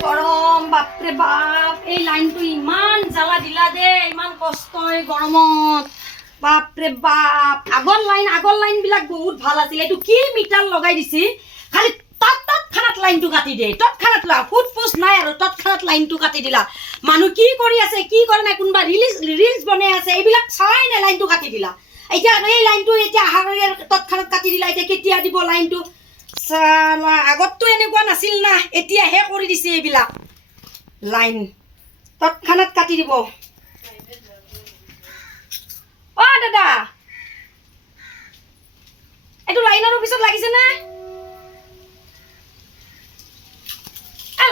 গৰম বাপৰে বাপ এই লাইনটো ইমান জ্বালা দিলা দে ইমান কষ্ট এই গৰমত বাপৰে বাপ আগৰ লাইন বিলাক বহুত ভাল আছিল এইটো কি মিটাৰ লগাই দিছি খালি তৎক্ষণাত লাইনটো কাটি দিয়ে তৎক্ষণাত ফুট পোষ্ট নাই আৰু তৎক্ষণাত লাইনটো কাটি দিলা মানুহ কি কৰি আছে কি কৰা নাই কোনোবা ৰিলছ বনাই আছে এইবিলাক চাই নাই লাইনটো কাটি দিলা এতিয়া এই লাইনটো এতিয়া তৎক্ষণাত কাটি দিলা এতিয়া কেতিয়া দিব লাইনটো চালা আগততো এনেকুৱা নাছিল না এতিয়াহে কৰি দিছে এইবিলাক লাইন তৎক্ষণাত কাটি দিব অ দাদা এইটো লাইনৰ অফিচত লাগিছে নে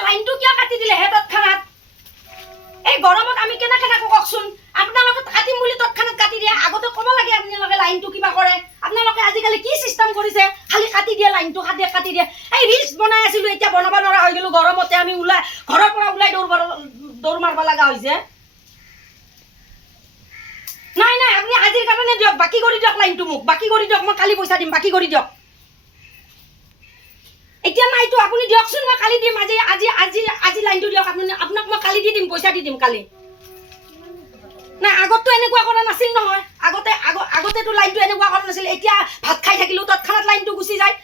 লাইনটো কিয় কাটি দিলে হে তৎক্ষণাত এই গৰমত আমি কেনেকে থাকো কওকচোন আপোনালোকে কাটিম বুলি তৎক্ষণাত কাটি দিয়ে আগতে ক'ব লাগে আপোনালোকে লাইনটো কিবা কৰে আপোনালোকে আজিকালি কি চিষ্টেম কৰিছে খালি কাটি দিয়ে লাইনটো কাটি দিয়ে এই ৰিলছ বনাই আছিলো এতিয়া বনাব নোৱাৰা হৈ গলো গৰমতে আমি ওলাই ঘৰৰ পৰা ওলাই দৌৰ মাৰব লগা হৈছে নাই নাই আপুনি আজিৰ কাৰণে দিয়ক বাকি কৰি দিয়ক লাইনটো মোক বাকি কৰি দিয়ক মই কালি পইচা দিম বাকি কৰি দিয়ক এতিয়া নাইতো আপুনি দিয়কচোন মই কালি দিম আজি লাইনটো দিয়ক আপুনি আপোনাক মই কালি দি দিম পইচা দি দিম কালি না আগততো এনেকুৱা কৰা নাছিল নহয় আগতেতো লাইনটো এনেকুৱা কৰা নাছিল এতিয়া ভাত খাই থাকিলেও তৎক্ষণাত লাইনটো গুচি যায়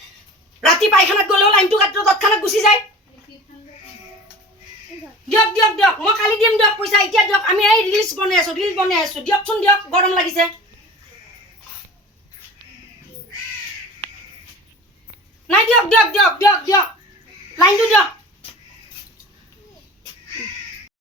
ৰাতি পায়খানাত গ'লেও লাইনটো কাটিলেও তৎক্ষণাত গুচি যায় দিয়ক দিয়ক দিয়ক মই কালি দিম দিয়ক পইচা এতিয়া দিয়ক আমি এই ৰিলছ বনাই আছো দিয়কচোন দিয়ক গৰম লাগিছে নাই দিয়ক দিয়ক দিয়ক দিয়ক দিয়ক লাইনটো দিয়ক